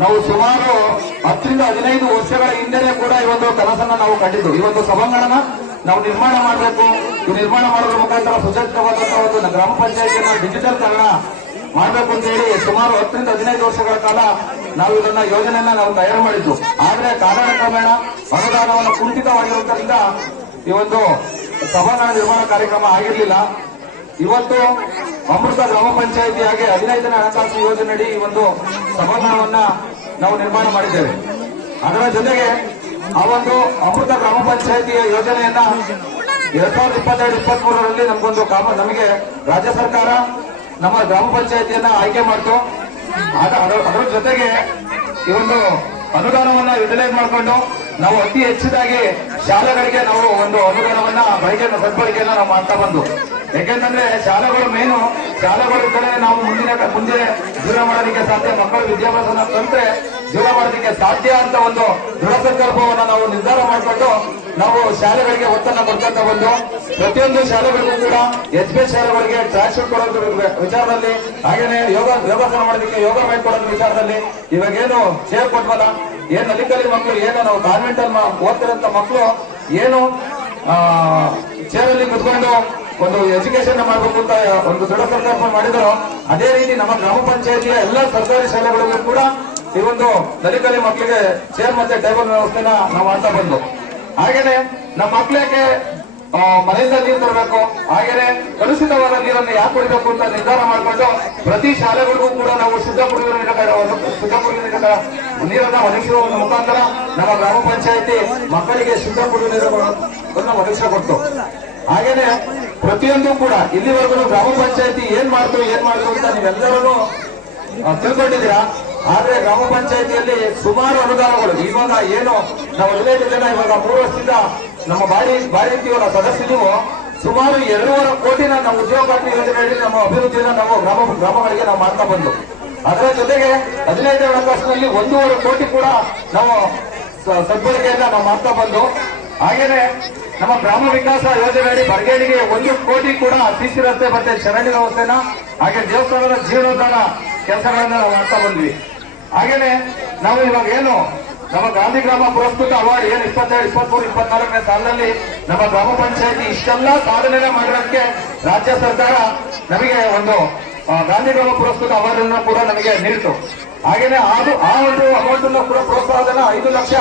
ನಾವು ಸುಮಾರು ಹತ್ತರಿಂದ ಹದಿನೈದು ವರ್ಷಗಳ ಹಿಂದೆನೆ ಕೂಡ ಈ ಒಂದು ಕನಸನ್ನ ನಾವು ಕಂಡಿದ್ದು. ಈ ಒಂದು ಸಭಾಂಗಣನ ನಾವು ನಿರ್ಮಾಣ ಮಾಡಬೇಕು. ಈ ನಿರ್ಮಾಣ ಮಾಡೋದ್ರ ಮುಖಾಂತರ ಸುಸಜ್ಜಿತವಾದಂತಹ ಒಂದು ಗ್ರಾಮ ಪಂಚಾಯತಿಯನ್ನು ಡಿಜಿಟಲ್ ಕರಣ ಮಾಡಬೇಕು ಅಂತ ಹೇಳಿ ಸುಮಾರು ಹತ್ತರಿಂದ ಹದಿನೈದು ವರ್ಷಗಳ ಕಾಲ ನಾವು ಇದನ್ನ ಯೋಜನೆಯನ್ನ ನಾವು ತಯಾರು ಮಾಡಿದ್ದು. ಆದ್ರೆ ಕಾಲಕ್ರಮೇಣ ಅನುದಾನವನ್ನು ಕುಂಠಿತವಾಗಿರುವುದರಿಂದ ಈ ಒಂದು ಸಭಾಂಗಣ ನಿರ್ಮಾಣ ಕಾರ್ಯಕ್ರಮ ಆಗಿರಲಿಲ್ಲ. ಇವತ್ತು ಅಮೃತ ಗ್ರಾಮ ಪಂಚಾಯಿತಿಯಾಗಿ ಹದಿನೈದನೇ ಹಣಕಾಸು ಯೋಜನೆಯಡಿ ಈ ಒಂದು ಸಭಾಂಗಣವನ್ನ ನಾವು ನಿರ್ಮಾಣ ಮಾಡಿದ್ದೇವೆ. ಅದರ ಜೊತೆಗೆ ಆ ಒಂದು ಅಮೃತ ಗ್ರಾಮ ಪಂಚಾಯಿತಿಯ ಯೋಜನೆಯನ್ನ ಎರಡ್ ಸಾವಿರದ ಇಪ್ಪತ್ತೆರಡು ಇಪ್ಪತ್ತ್ ಮೂರರಲ್ಲಿ ನಮಗೊಂದು ಕಾಮ ನಮಗೆ ರಾಜ್ಯ ಸರ್ಕಾರ ನಮ್ಮ ಗ್ರಾಮ ಪಂಚಾಯಿತಿಯನ್ನ ಆಯ್ಕೆ ಮಾಡಿತು. ಅದ- ಅದರ ಅದರ ಜೊತೆಗೆ ಈ ಒಂದು ಅನುದಾನವನ್ನ ಯುಟಿಲೈಸ್ ಮಾಡಿಕೊಂಡು ನಾವು ಅತಿ ಹೆಚ್ಚಿದಾಗಿ ಶಾಲೆಗಳಿಗೆ ನಾವು ಒಂದು ಅನುದಾನವನ್ನ ಬಳಕೆ ಸದ್ಬಳಕೆಯನ್ನ ನಾವು ಮಾಡ್ತಾ ಬಂದು. ಯಾಕೆಂತಂದ್ರೆ ಶಾಲೆಗಳು ಮೇನು ಶಾಲೆಗಳು ಇದ್ದರೆ ನಾವು ಮುಂದಿನ ಮುಂದೆ ಜೀವನ ಮಾಡಲಿಕ್ಕೆ ಸಾಧ್ಯ. ಮಕ್ಕಳು ವಿದ್ಯಾಭ್ಯಾಸನ ತಂತ್ರೆ ಜೀವನ ಮಾಡಲಿಕ್ಕೆ ಸಾಧ್ಯ ಅಂತ ಒಂದು ದೃಢ ಸಂಕಲ್ಪವನ್ನು ನಾವು ನಿರ್ಧಾರ ಮಾಡಿಕೊಂಡು ನಾವು ಶಾಲೆಗಳಿಗೆ ಒತ್ತನ್ನ ಕೊಡ್ತಂತ ಬಂದು, ಪ್ರತಿಯೊಂದು ಶಾಲೆಗಳಿಗೂ ಕೂಡ ಎಚ್ ಬಿ ಶಾಲೆಗಳಿಗೆ ಟ್ರಾಶ್ ಕೊಡೋದ್ರ ವಿಚಾರದಲ್ಲಿ, ಹಾಗೇನೆ ಯೋಗ, ಯೋಗಾಸನ ಮಾಡೋದಕ್ಕೆ ಯೋಗ ಮಾಡಿಕೊಡೋದ್ರ ವಿಚಾರದಲ್ಲಿ ಇವಾಗೇನು ಚೇರ್ ಕೊಟ್ವಲ್ಲ? ಏನ್ ಅಲಿಕಲಿ ಮಕ್ಕಳು, ಏನು ನಾವು ಕಾನ್ವೆಂಟ್ ಅಲ್ಲಿ ಓದ್ತಿರಂತ ಮಕ್ಕಳು, ಏನು ಚೇರಲ್ಲಿ ಕುತ್ಕೊಂಡು ಒಂದು ಎಜುಕೇಶನ್ ಮಾಡಬೇಕು ಅಂತ ಒಂದು ದೃಢ ಸಂಕಲ್ಪ ಮಾಡಿದ್ರು, ಅದೇ ರೀತಿ ನಮ್ಮ ಗ್ರಾಮ ಪಂಚಾಯತಿಯ ಎಲ್ಲ ಸರ್ಕಾರಿ ಶಾಲೆಗಳಿಗೂ ಕೂಡ ಈ ಒಂದು ದಲಿತಲಿ ಮಕ್ಕಳಿಗೆ ಚೇರ್ ಮತ್ತೆ ಟೇಬಲ್ ವ್ಯವಸ್ಥೆನ ನಾವು ಮಾಡ್ತಾ ಬಂದು ಹಾಗೇನೆ, ನಮ್ಮ ಮಕ್ಕಳಿಗೆ ಮನೆಯಿಂದ ನೀರು ತರಬೇಕು. ಹಾಗೇನೆ ಕಲುಷಿತವಾದ ನೀರನ್ನು ಯಾಕೆ ಕುಡಿಬೇಕು ಅಂತ ನಿರ್ಧಾರ ಮಾಡಿಕೊಂಡು ಪ್ರತಿ ಶಾಲೆಗಳಿಗೂ ಕೂಡ ನಾವು ಶುದ್ಧ ಕುಡಿಯುವ ಶುದ್ಧ ಕುಡಿಯುವ ನೀರಿನ ನೀರನ್ನ ಒದಗಿಸುವ ಒಂದು ಮುಖಾಂತರ ನಮ್ಮ ಗ್ರಾಮ ಪಂಚಾಯತಿ ಮಕ್ಕಳಿಗೆ ಶುದ್ಧ ಕುಡಿಯುವ ನೀರನ್ನು ಒದಗಿಸಿಕೊಡ್ತು ಹಾಗೇನೆ ಪ್ರತಿಯೊಂದು ಕೂಡ ಇಲ್ಲಿವರೆಗೂ ಗ್ರಾಮ ಪಂಚಾಯತಿ ಏನ್ ಮಾಡ್ತು ಏನ್ ಮಾಡ್ತು ಅಂತ ನೀವೆಲ್ಲರೂ ತಿಳ್ಕೊಂಡಿದ್ದೀರಾ? ಆದ್ರೆ ಗ್ರಾಮ ಪಂಚಾಯತಿಯಲ್ಲಿ ಸುಮಾರು ಅನುದಾನಗಳು. ಇವಾಗ ಏನು, ನಾವು ಹದಿನೈದು ಜನ ಇವಾಗ ಮೂರು ವರ್ಷದಿಂದ ನಮ್ಮ ಬಾಡಿ ಬಾಡಿ ಸದಸ್ಯರು ಸುಮಾರು ಎರಡೂವರೆ ಕೋಟಿನ ನಮ್ಮ ಉದ್ಯೋಗ ಯೋಜನೆಯಲ್ಲಿ ನಮ್ಮ ಅಭಿವೃದ್ಧಿಯನ್ನು ನಾವು ಗ್ರಾಮ ಗ್ರಾಮಗಳಿಗೆ ನಾವು ಮಾಡ್ತಾ ಬಂದು. ಅದರ ಜೊತೆಗೆ ಹದಿನೈದು ಹಣಕಾಸಿನಲ್ಲಿ ಒಂದೂವರೆ ಕೋಟಿ ಕೂಡ ನಾವು ಸದ್ಬಳಕೆಯನ್ನ ನಾವು ಮಾಡ್ತಾ ಬಂದು. ಹಾಗೇನೆ ನಮ್ಮ ಗ್ರಾಮ ವಿಕಾಸ ಯೋಜನೆಯಡಿ ಬರ್ಗೇಡಿಗೆ ಒಂದು ಕೋಟಿ ಕೂಡ ಸಿಸಿ ರಸ್ತೆ ಮತ್ತೆ ಚರಂಡಿ ವ್ಯವಸ್ಥೆನ, ಹಾಗೆ ದೇವಸ್ಥಾನದ ಜೀರ್ಣೋದ್ಧಾರ ಕೆಲಸಗಳನ್ನ ನಾವು ಮಾಡ್ತಾ ಬಂದ್ವಿ. ಹಾಗೇನೆ ನಾವು ಇವಾಗ ಏನು ನಮ್ಮ ಗಾಂಧಿ ಗ್ರಾಮ ಪುರಸ್ಕೃತ ಅವಾರ್ಡ್ ಏನು ಇಪ್ಪತ್ತೆರಡು ಇಪ್ಪತ್ಮೂರು, ಇಪ್ಪತ್ನಾಲ್ಕನೇ ಸಾಲಿನಲ್ಲಿ ನಮ್ಮ ಗ್ರಾಮ ಪಂಚಾಯತಿ ಇಷ್ಟೆಲ್ಲ ಸಾಧನೆ ಮಾಡಿರೋದಕ್ಕೆ ರಾಜ್ಯ ಸರ್ಕಾರ ನಮಗೆ ಒಂದು ಗಾಂಧಿ ಗ್ರಾಮ ಪುರಸ್ಕೃತ ಅವಾರ್ಡ್ ಅನ್ನು ಕೂಡ ನಮಗೆ ನೀಡಿತು. ಹಾಗೇನೆ ಅದು ಆ ಒಂದು ಅಮೌಂಟ್ ಅನ್ನು ಕೂಡ ಪ್ರೋತ್ಸಾಹಧನ ಐದು ಲಕ್ಷ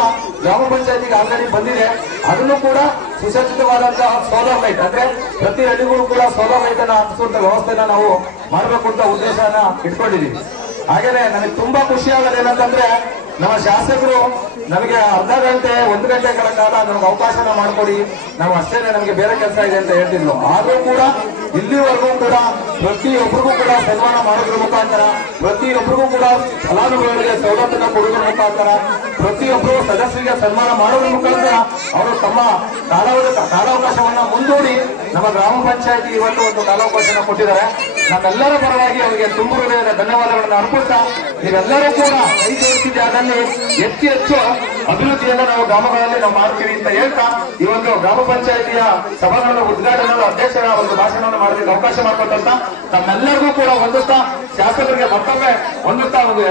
ಗ್ರಾಮ ಪಂಚಾಯತಿಗೆ ಆಲ್ರೆಡಿ ಬಂದಿದೆ. ಅದನ್ನು ಕೂಡ ಸುಸಜ್ಜಿತವಾದಂತಹ ಸೋಲಾರ್ ಲೈಟ್ ಅಂದ್ರೆ ಪ್ರತಿ ಹಳ್ಳಿಗೂ ಕೂಡ ಸೋಲಾರ್ ಲೈಟ್ ಅನ್ನ ಹಾಕಿಸುವಂತ ವ್ಯವಸ್ಥೆನ ನಾವು ಮಾಡಬೇಕು ಅಂತ ಉದ್ದೇಶನ ಇಟ್ಕೊಂಡಿದ್ದೀವಿ ಹಾಗೇನೆ ನನಗೆ ತುಂಬಾ ಖುಷಿ ಆಗೋದು ಏನಂತಂದ್ರೆ ನಮ್ಮ ಶಾಸಕರು ನಮಗೆ ಅರ್ಧ ಗಂಟೆ, ಒಂದು ಗಂಟೆಗಳ ಕಾಲ ನಮ್ಗೆ ಅವಕಾಶನ ಮಾಡಿಕೊಡಿ. ನಾವು ಅಷ್ಟೇನೆ ನಮಗೆ ಬೇರೆ ಕೆಲಸ ಇದೆ ಅಂತ ಹೇಳ್ತಿದ್ಲು ಆದರೂ ಕೂಡ ಇಲ್ಲಿವರೆಗೂ ಕೂಡ ಪ್ರತಿಯೊಬ್ಬರಿಗೂ ಕೂಡ ಸನ್ಮಾನ ಮಾಡೋದ್ರ ಮುಖಾಂತರ, ಪ್ರತಿಯೊಬ್ಬರಿಗೂ ಕೂಡ ಫಲಾನುಭವಿಗಳಿಗೆ ಸೌಲಭ್ಯ ಕೊಡೋದ್ರ ಮುಖಾಂತರ, ಪ್ರತಿಯೊಬ್ಬರು ಸದಸ್ಯರಿಗೆ ಸನ್ಮಾನ ಮಾಡೋದ್ರ ಮುಖಾಂತರ ಅವರು ತಮ್ಮ ಕಾಲಾವಧಿ, ಕಾಲಾವಕಾಶವನ್ನ ಮುಂದೂಡಿ ನಮ್ಮ ಗ್ರಾಮ ಪಂಚಾಯತಿ ಇವತ್ತು ಒಂದು ಕಾಲಾವಕಾಶನ ಕೊಟ್ಟಿದ್ದಾರೆ. ನಮ್ಮೆಲ್ಲರ ಪರವಾಗಿ ಅವರಿಗೆ ತುಂಬ ಧನ್ಯವಾದಗಳನ್ನು ಅರ್ಪಿಸ್ತಾ, ನೀವೆಲ್ಲರೂ ಕೂಡ ಅದರಲ್ಲಿ ಹೆಚ್ಚು ಹೆಚ್ಚು ಅಭಿವೃದ್ಧಿಯನ್ನು ನಾವು ಗ್ರಾಮಗಳಲ್ಲಿ ನಾವು ಮಾಡ್ತೀವಿ ಅಂತ ಹೇಳ್ತಾ ಒಂದು ಗ್ರಾಮ ಪಂಚಾಯತಿಯ ಸಭಾಂಗಣದ ಉದ್ಘಾಟನಾ ಅಧ್ಯಕ್ಷರ ಒಂದು ಭಾಷಣವನ್ನು ಮಾಡೋದಕ್ಕೆ ಅವಕಾಶ ಮಾಡಿಕೊಟ್ಟಂತ ತಮ್ಮೆಲ್ಲರಿಗೂ ಕೂಡ ಹೊಂದುತ್ತಾ ಶಾಸಕರಿಗೆ ಮತ್ತೊಮ್ಮೆ ಹೊಂದುತ್ತಾ ಒಂದು